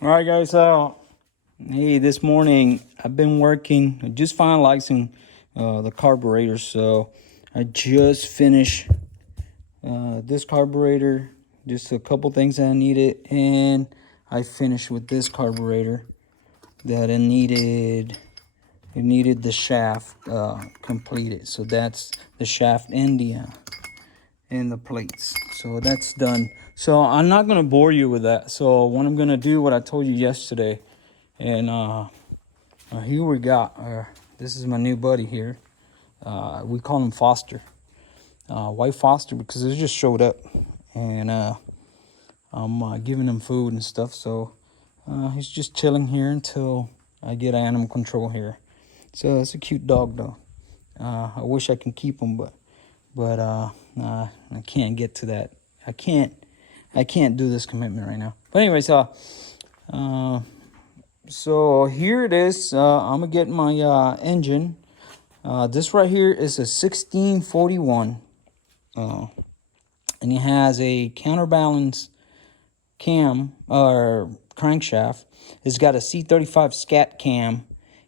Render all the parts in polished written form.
All right, guys. Hey, this morning I've been working, just finalizing the carburetor. So I just finished this carburetor, just a couple things that I needed, and I finished with this carburetor that it needed the shaft completed. So that's the shaft and the plates. So that's done. So I'm not gonna bore you with that. So what I'm gonna do, what I told you yesterday, and here we got. This is my new buddy here. We call him Foster, White Foster, because it just showed up, and I'm giving him food and stuff. So he's just chilling here until I get animal control here. So it's a cute dog though. I wish I can keep him, but I can't get to that. I can't do this commitment right now. But anyways, so here it is. I'm gonna get my engine. This right here is a 1641, and it has a counterbalance cam or crankshaft. It's got a C35 scat cam,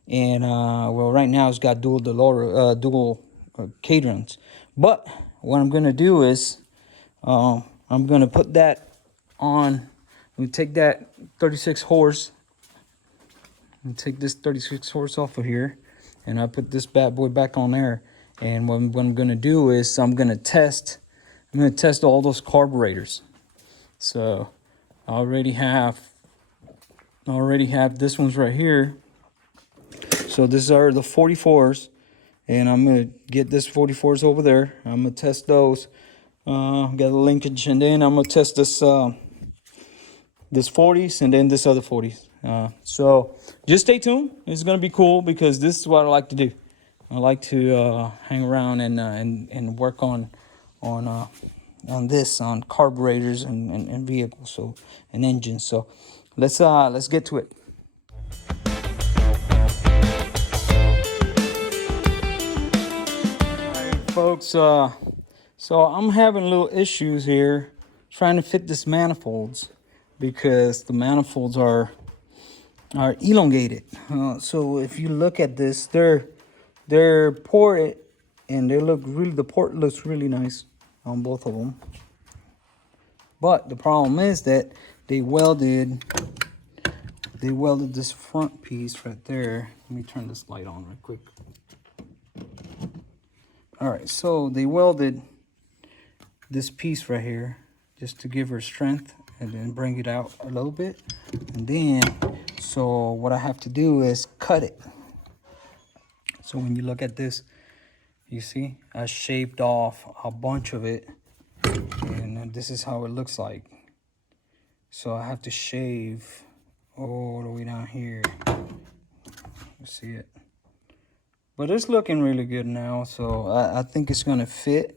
and well, right now it's got dual cadence. But what I'm gonna do is I'm gonna put that on. We take that 36 horse and take this 36 horse off of here, and I put this bad boy back on there. And what I'm gonna do is I'm gonna test all those carburetors. So I already have this one's right here. So these are the 44s, and I'm gonna get this 44s over there. I'm gonna test those. Got a linkage, and then I'm gonna test this 40s, and then this other 40s. So just stay tuned. It's gonna be cool because this is what I like to do. I like to hang around and work on carburetors and vehicles, so and engines. So let's get to it. All right, folks. So I'm having little issues here trying to fit this manifolds because the manifolds are elongated. So if you look at this, they're ported, and the port looks really nice on both of them. But the problem is that they welded this front piece right there. Let me turn this light on real quick. All right, so they welded this piece right here just to give her strength and then bring it out a little bit. And then, so what I have to do is cut it. So when you look at this, you see I shaved off a bunch of it, and this is how it looks like. So I have to shave all the way down here. You see it? But it's looking really good now, so I think it's gonna fit.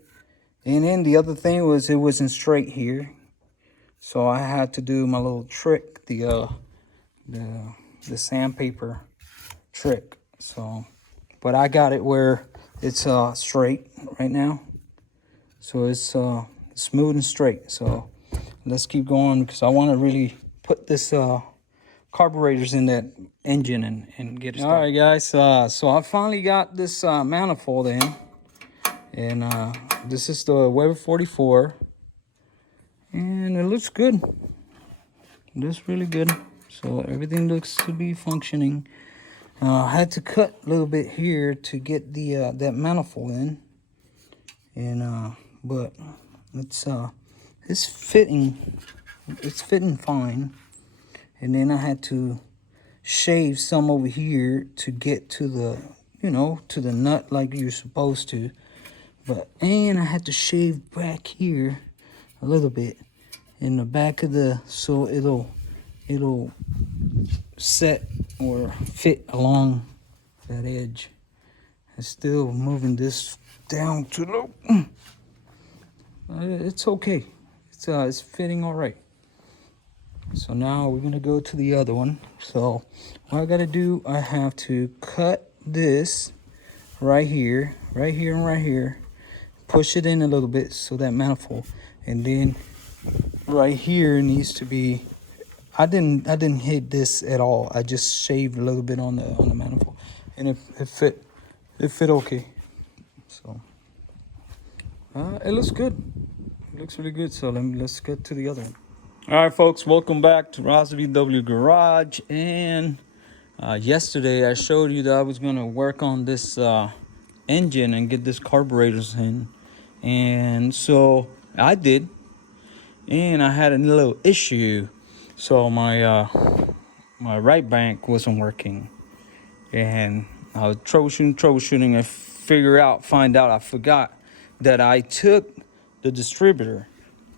And then the other thing was it wasn't straight here, so I had to do my little trick, the sandpaper trick. So, but I got it where it's straight right now, so it's smooth and straight. So let's keep going because I want to really put this carburetors in that engine and get it started. All right, guys. So I finally got this manifold in. And this is the Weber 44, and it looks good. It looks really good. So everything looks to be functioning. I had to cut a little bit here to get the that manifold in, and but it's fitting. It's fitting fine. And then I had to shave some over here to get to the to the nut like you're supposed to. And I had to shave back here a little bit in the back of so it'll set or fit along that edge. I'm still moving this down too low. It's okay. It's fitting all right. So now we're gonna go to the other one. So what I gotta do, I have to cut this right here, and right here. Push it in a little bit so that manifold, and then right here needs to be I didn't hit this at all. I just shaved a little bit on the manifold, and it fit okay. So it looks good. It looks really good. So let's get to the other one. All right, folks, welcome back to Ross VW Garage. And yesterday I showed you that I was gonna work on this engine and get this carburetors in, and so I did. And I had a little issue. So my my right bank wasn't working, and I was troubleshooting, and find out I forgot that I took the distributor,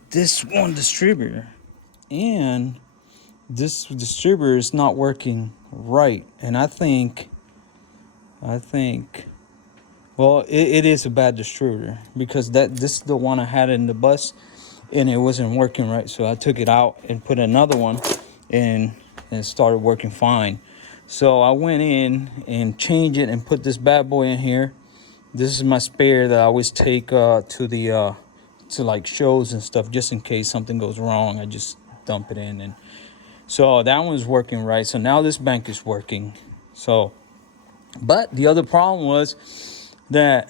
this one distributor, and this distributor is not working right. And I think well, it is a bad distributor, because this is the one I had in the bus, and it wasn't working right. So I took it out and put another one, and it started working fine. So I went in and changed it and put this bad boy in here. This is my spare that I always take to like shows and stuff, just in case something goes wrong. I just dump it in, and so that one's working right. So now this bank is working. So, but the other problem was that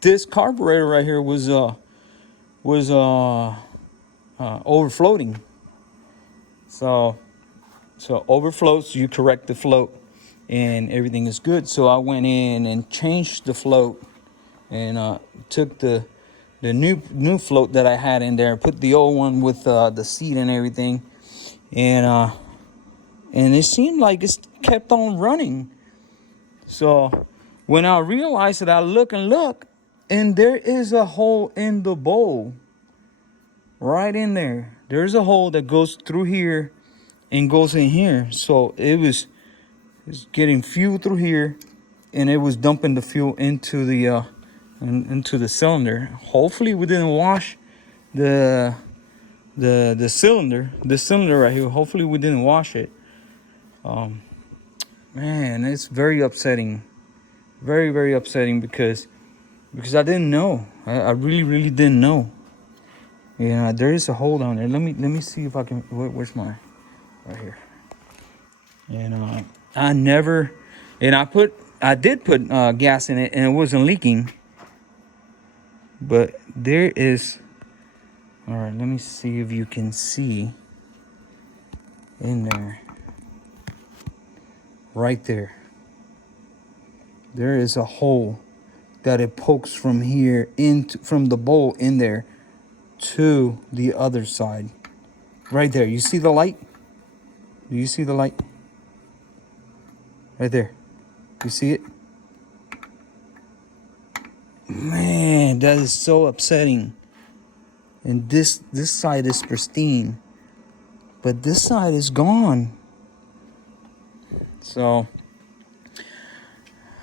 this carburetor right here was overfloating. So overfloats, you correct the float, and everything is good. So I went in and changed the float, and took the new float that I had in there, put the old one with the seat and everything, and it seemed like it kept on running. So when I realized that, I look, and there is a hole in the bowl. Right in there. There's a hole that goes through here and goes in here. So it's getting fuel through here, and it was dumping the fuel into the cylinder. Hopefully we didn't wash the cylinder right here. Hopefully we didn't wash it. Man, it's very upsetting. Very, very upsetting, because I didn't know. I really didn't know. Yeah, there is a hole down there. Let me see if I can. Where's my? Right here. And I did put gas in it, and it wasn't leaking. But there is. All right, let me see if you can see in there. Right there. There is a hole that it pokes from here from the bowl in there to the other side. Right there. You see the light? Do you see the light? Right there. You see it? Man, that is so upsetting. And this side is pristine, but this side is gone. So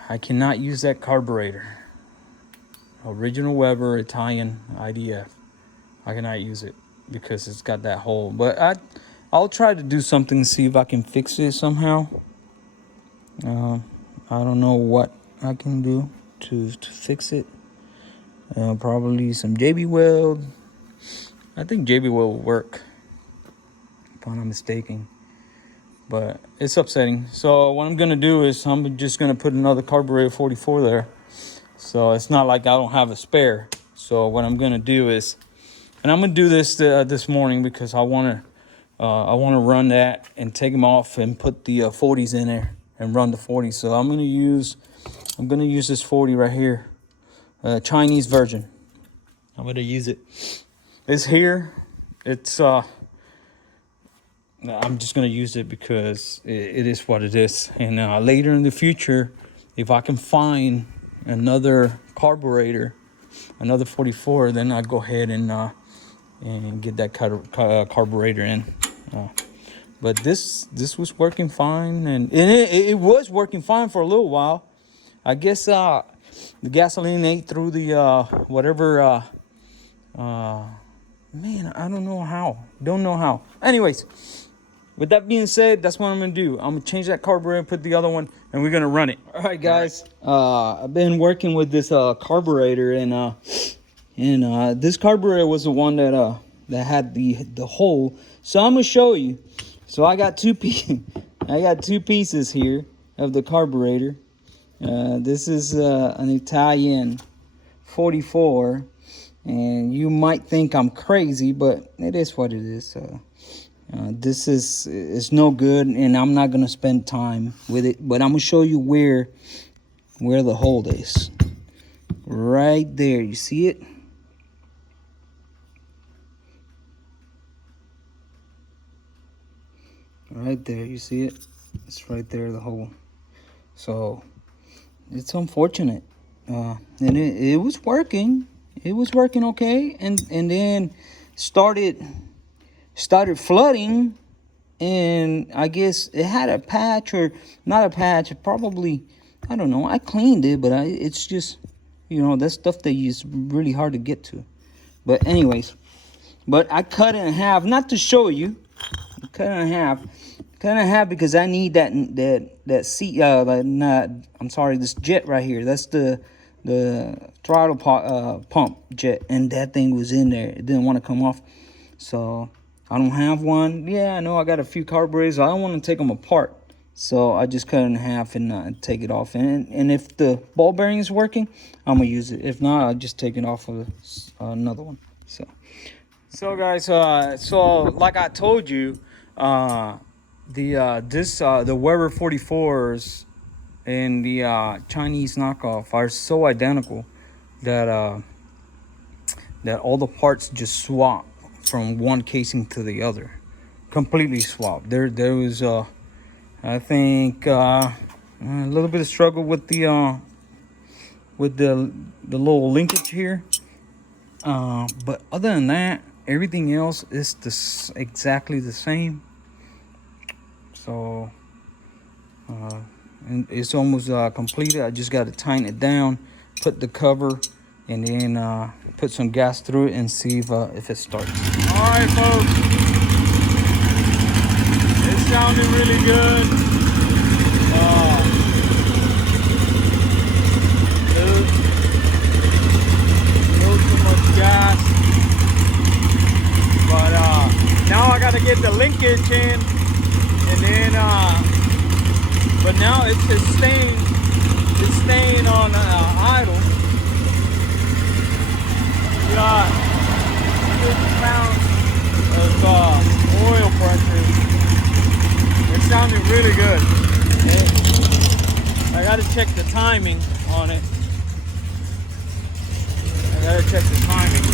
I cannot use that carburetor. Original Weber Italian IDF. I cannot use it because it's got that hole. But I'll try to do something, see if I can fix it somehow. I don't know what I can do to fix it. Probably some JB Weld. I think JB Weld will work, if I'm not mistaken. But it's upsetting. So what I'm gonna do is I'm just gonna put another carburetor 44 there. So it's not like I don't have a spare. So what I'm gonna do is, and I'm gonna do this this morning, because I wanna run that and take them off and put the 40s in there and run the 40s. So I'm gonna use this 40 right here, Chinese version. I'm gonna use it. It's here. It's I'm just gonna use it because it is what it is. And later in the future, if I can find another carburetor, another 44, then I'll go ahead and get that carburetor in. But this was working fine, and it was working fine for a little while. I guess the gasoline ate through the whatever. Man, I don't know how. Anyways, with that being said, that's what I'm gonna do. I'm gonna change that carburetor, put the other one, and we're gonna run it. All right, guys. I've been working with this carburetor, and this carburetor was the one that that had the hole. So I'm gonna show you. So I got two pieces here of the carburetor. This is an Italian 44, and you might think I'm crazy, but it is what it is. This is no good, and I'm not gonna spend time with it, but I'm gonna show you where the hole is. Right there, you see it? Right there, you see it? It's right there, the hole. So it's unfortunate, and it was working. It was working okay, and then started flooding, and I guess it had a patch, or not a patch. Probably, I don't know. I cleaned it, but it's just, you know, that stuff that is really hard to get to. But anyways, but I cut it in half, not to show you. I cut it in half. Because I need that seat. I'm sorry, this jet right here. That's the throttle pump jet, and that thing was in there. It didn't want to come off, so I don't have one. Yeah, I know I got a few carburetors. I don't want to take them apart, so I just cut it in half and take it off. And if the ball bearing is working, I'm gonna use it. If not, I'll just take it off of another one. So guys, so like I told you, the Weber 44s and the Chinese knockoff are so identical that that all the parts just swap from one casing to the other, completely swapped. There was I think a little bit of struggle with the little linkage here, but other than that, everything else is exactly the same. So and it's almost completed. I just got to tighten it down, put the cover, and then put some gas through it and see if it starts. All right, folks, it's sounding really good. No too much gas, but now I got to get the linkage in. And then, but now it's staying on idle. We got 50 pounds of oil pressure. It's sounding really good. I gotta check the timing on it. I gotta check the timing.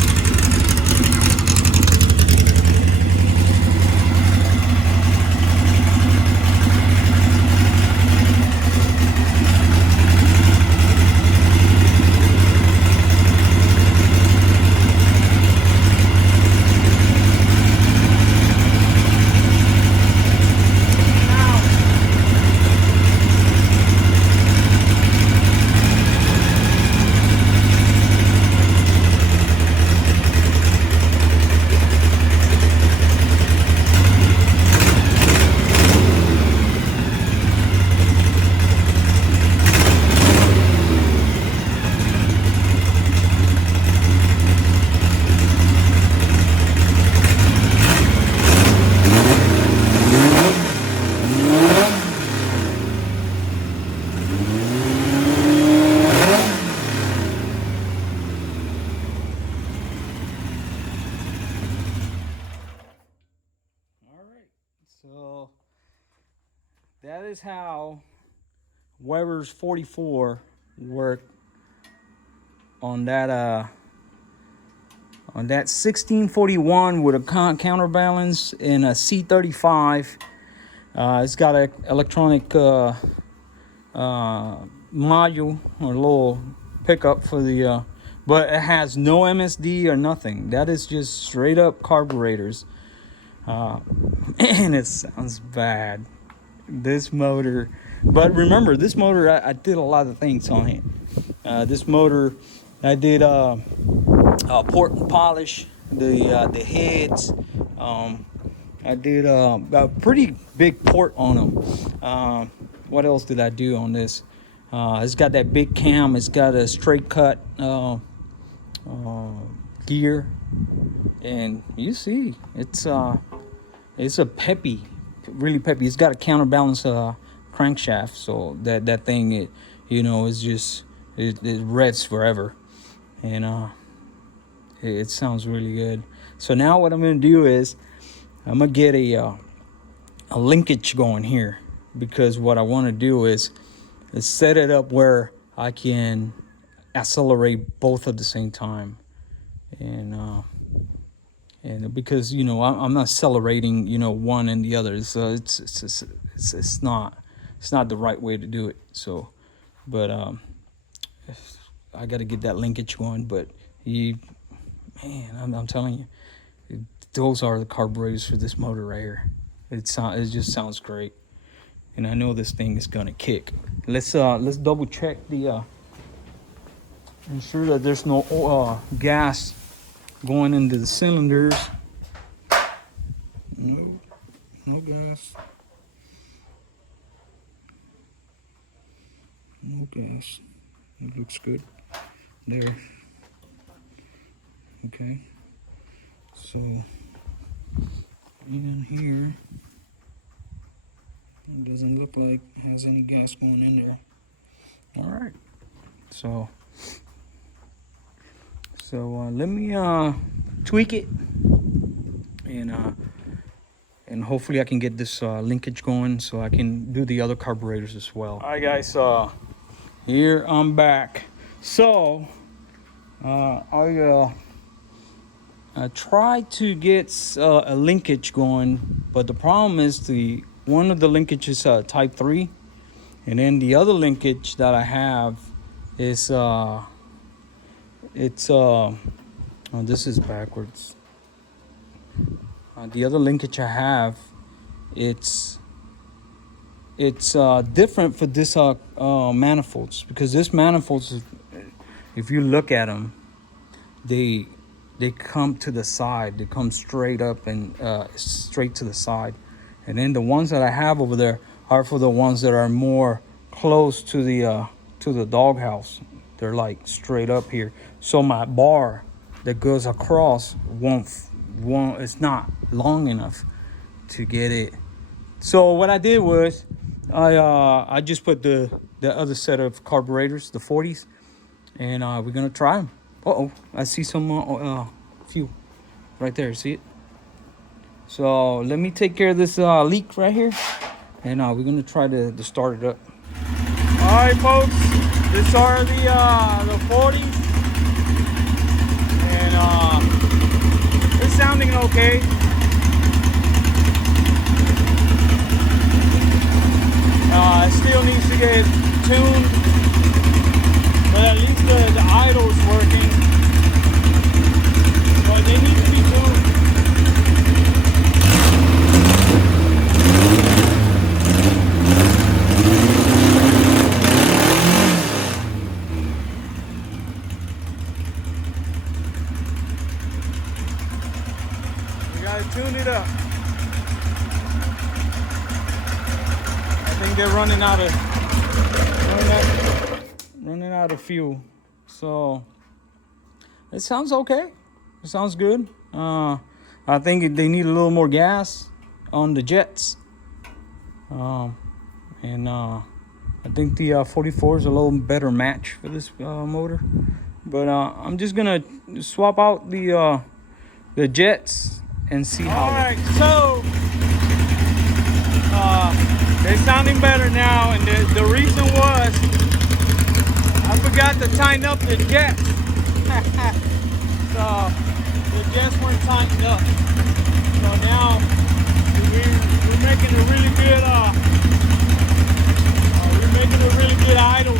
So that is how Weber's 44 worked on that 1641 with a counterbalance and a C35. It's got an electronic module or little pickup for the but it has no MSD or nothing. That is just straight up carburetors. And it sounds bad, this motor. But remember, this motor, I did a lot of things on it. This motor, I did port and polish the heads. I did a pretty big port on them. What else did I do on this? It's got that big cam. It's got a straight cut gear, and you see it's a peppy, really peppy. It's got a counterbalance crankshaft, so that thing, it is just it revs forever, and it sounds really good. So now what I'm gonna do is I'm gonna get a linkage going here, because what I want to do is set it up where I can accelerate both at the same time, and because I'm not accelerating one and the other, so it's not the right way to do it. So, but I got to get that linkage going. But I'm telling you, those are the carburetors for this motor right here. It just sounds great, and I know this thing is gonna kick. Let's double check the ensure that there's no gas going into the cylinders. No gas. No gas. It looks good there. Okay. So in here, it doesn't look like it has any gas going in there. All right. So let me tweak it, and hopefully I can get this linkage going so I can do the other carburetors as well. All right, guys. Here I'm back. So I tried to get a linkage going, but the problem is one of the linkages is type 3, and then the other linkage that I have is this is backwards. The other linkage I have, it's different for this manifolds, because this manifolds, if you look at them, they come to the side. They come straight up and straight to the side. And then the ones that I have over there are for the ones that are more close to the doghouse. They're like straight up here. So my bar that goes across it's not long enough to get it. So what I did was I just put the other set of carburetors, the 40s, and we're gonna try them. I see some fuel right there. See it? So let me take care of this leak right here, and we're gonna try to start it up. All right, folks, these are the 40s, and it's sounding okay. It still needs to get tuned, but at least the idle's working. But they need to be tuned. We gotta tune it up. I think they're running out of fuel. So it sounds okay. It sounds good. I think they need a little more gas on the jets. And I think the 44 is a little better match for this motor. But I'm just gonna swap out the jets and see how. All right, so they're sounding better now, and the reason was I forgot to tighten up the jets. So the jets weren't tightened up. So now we're making a really good idle.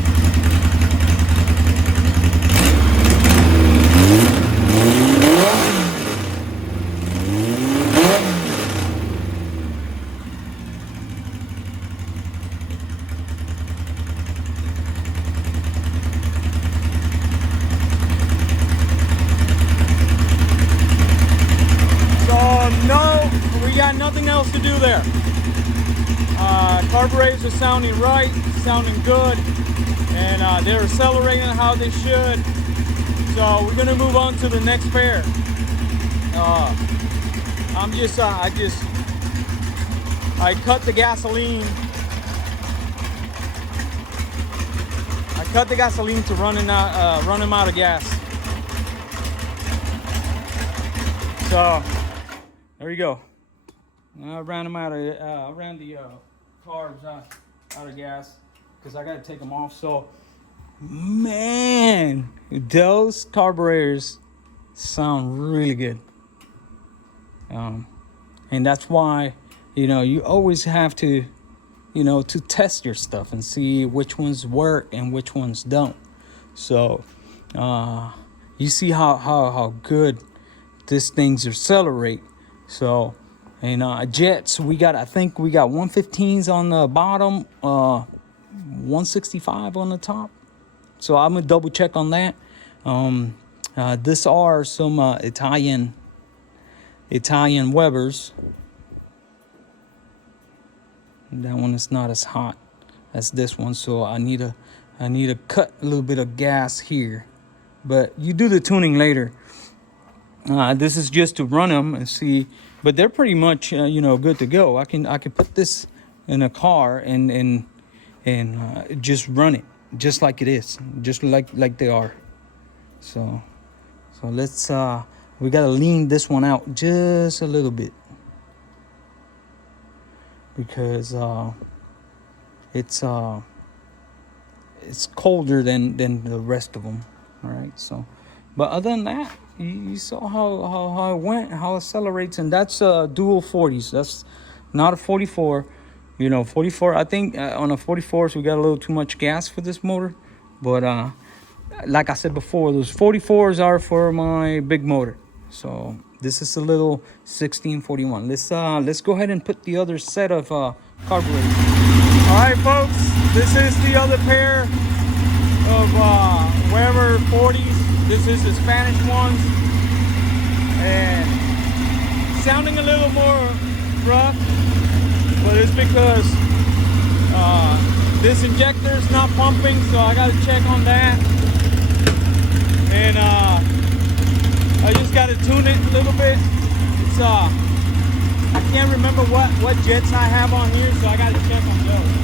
Got nothing else to do there. Carburetors are sounding right, sounding good, and they're accelerating how they should. So we're gonna move on to the next pair. I cut the gasoline. I cut the gasoline to run him out of gas. So there you go. I ran him out of ran the carbs out of gas because I got to take them off. So man, those carburetors sound really good. And that's why, you know, you always have to, you know, to test your stuff and see which ones work and which ones don't. So you see how good this things accelerate. So, and jets, I think we got 115s on the bottom, 165 on the top. So I'm gonna double check on that. This are some Italian Webers. That one is not as hot as this one, so I need to cut a little bit of gas here. But you do the tuning later. This is just to run them and see, but they're pretty much you know, good to go. I can put this in a car and just run it just like it is, just like they are. So let's we gotta lean this one out just a little bit because it's colder than the rest of them. All right, so but other than that, you saw how it went, how it accelerates, and that's dual 40s. That's not a 44. You know, 44, I think on a 44s we got a little too much gas for this motor, but like I said before, those 44s are for my big motor. So this is a little 1641. Let's go ahead and put the other set of carburetors. All right, folks, this is the other pair of Weber 40s. This is the Spanish ones, and sounding a little more rough, but it's because this injector is not pumping, so I got to check on that. And I just got to tune it a little bit. It's I can't remember what jets I have on here, so I got to check on those.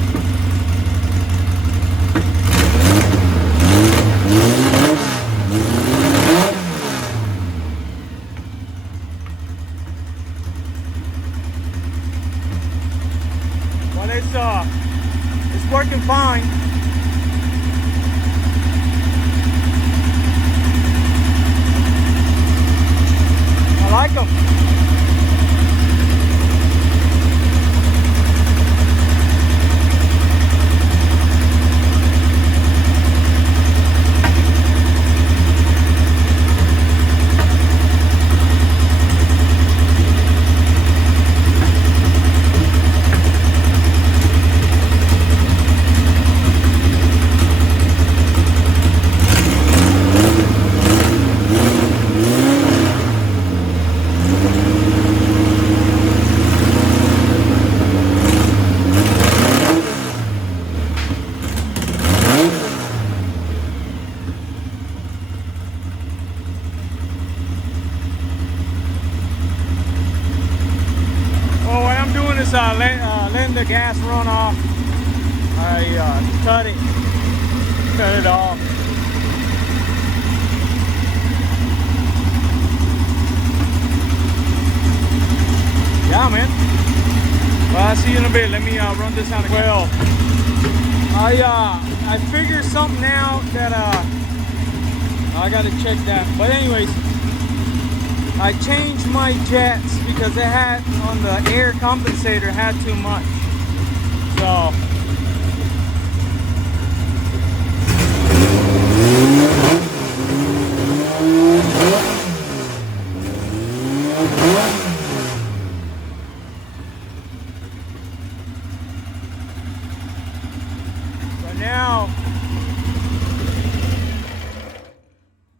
Well, it's working fine. I like them. Letting the gas run off. I cut it off. Yeah, man. Well, I'll see you in a bit. Let me run this out again. Well, I figured something out that I gotta check that. But anyways, I changed my jets because they had on the air compensator had too much. So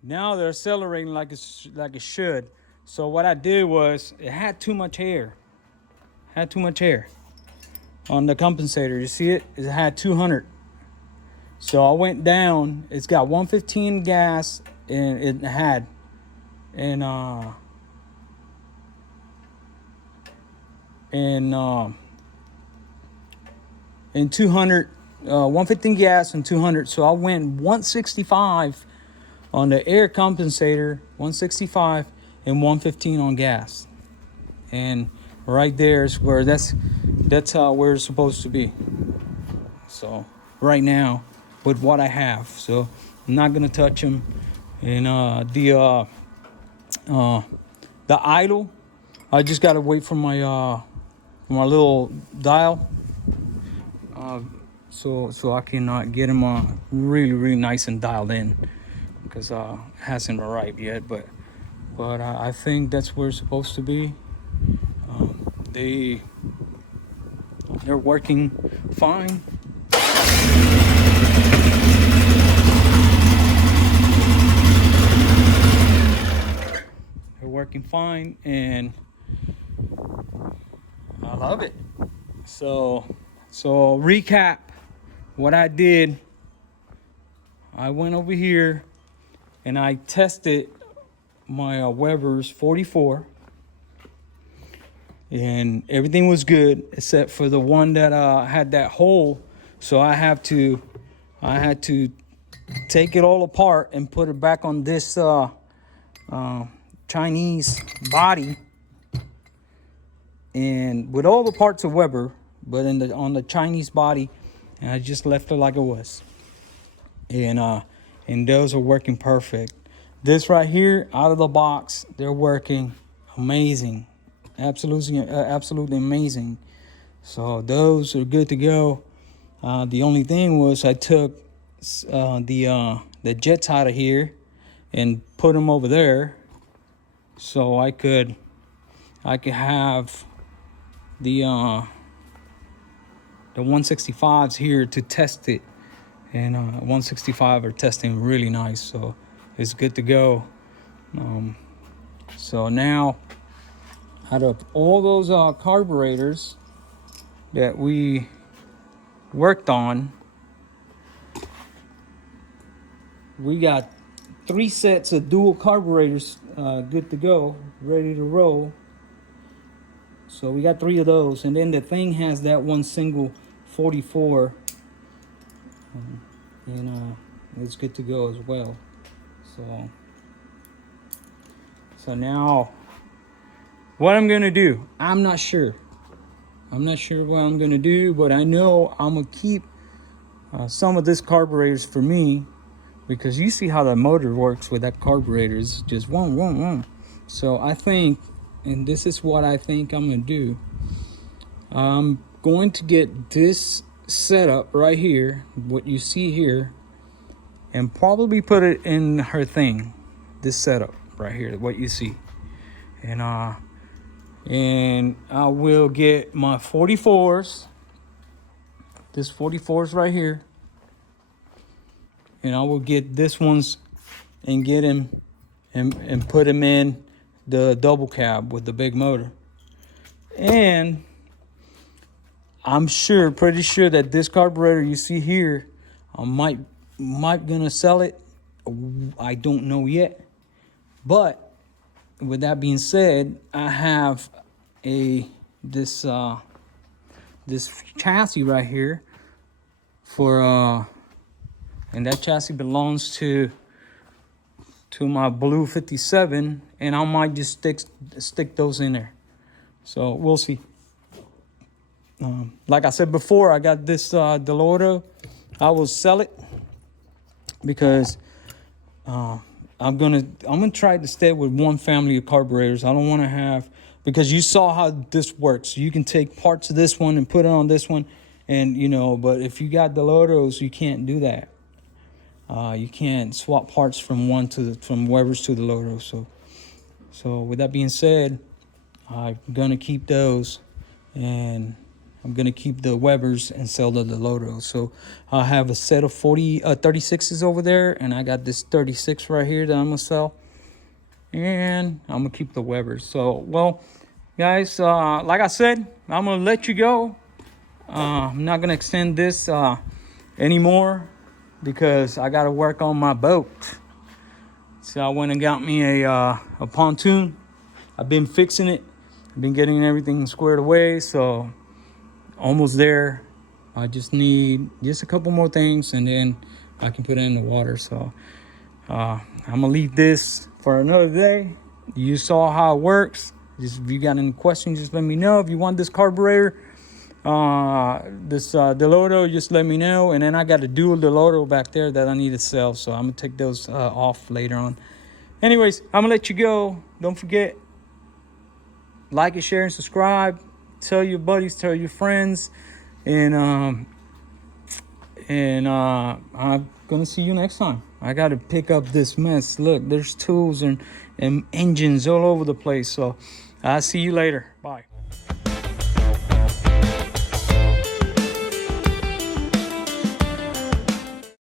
now they're accelerating like it should. So what I did was, it had too much air. Had too much air on the compensator. You see it? It had 200. So I went down. It's got 115 gas. and it had, and 200, 115 gas and 200. So I went 165 on the air compensator, 165 and 115 on gas. And right there is where that's where it's supposed to be. So right now with what I have, so I'm not gonna touch them. And the idle, I just gotta wait for my little dial, so I can get them really nice and dialed in, because it hasn't arrived yet. But I think that's where it's supposed to be. They're working fine. They're working fine, and I love it. So recap what I did. I went over here and I tested my Weber's 44, and everything was good except for the one that had that hole. So I had to take it all apart and put it back on this Chinese body, and with all the parts of Weber, but on the Chinese body, and I just left it like it was. And those are working perfect. This right here, out of the box, they're working amazing. Absolutely amazing. So those are good to go. The only thing was I took the jets out of here and put them over there, so I could have the 165s here to test it. And 165 are testing really nice, so it's good to go. So now, out of all those carburetors that we worked on, we got 3 sets of dual carburetors good to go, ready to roll. So we got 3 of those, and then the thing has that one single 44, and it's good to go as well. So now, what I'm gonna do, I'm not sure what I'm gonna do, but I know I'm gonna keep some of this carburetors for me, because you see how the motor works with that carburetor. It's just one. So I think, and this is what I think I'm gonna do, I'm going to get this setup right here, what you see here, and probably put it in her thing, this setup right here, what you see. And I will get my 44s, this 44s right here, and I will get this ones and get him and put him in the double cab with the big motor. And I'm pretty sure that this carburetor you see here, I might gonna sell it. I don't know yet. But with that being said, I have this chassis right here for and that chassis belongs to my blue 57, and I might just stick those in there. So we'll see. Like I said before, I got this DeLorean. I will sell it because I'm gonna try to stay with one family of carburetors. I don't want to have, because you saw how this works. You can take parts of this one and put it on this one, and but if you got DeLoreans, you can't do that. You can't swap parts from Weber's to DeLorean. So with that being said, I'm gonna keep those, and I'm gonna keep the Webers and sell the DeLorean. So I have a set of 36s over there, and I got this 36 right here that I'm gonna sell, and I'm gonna keep the Webers. So, well, guys, like I said, I'm gonna let you go. I'm not gonna extend this anymore, because I gotta work on my boat. So I went and got me a pontoon. I've been fixing it. I've been getting everything squared away. So almost there. I just need just a couple more things and then I can put it in the water. So I'm gonna leave this for another day. You saw how it works. Just if you got any questions, just let me know. If you want this carburetor, this Delodo, just let me know. And then I got a dual Delodo back there that I need to sell, so I'm gonna take those off later on. Anyways, I'm gonna let you go. Don't forget, like and share and subscribe. Tell your buddies, tell your friends, and I'm gonna see you next time. I gotta pick up this mess. Look, there's tools and engines all over the place. So I'll see you later. Bye.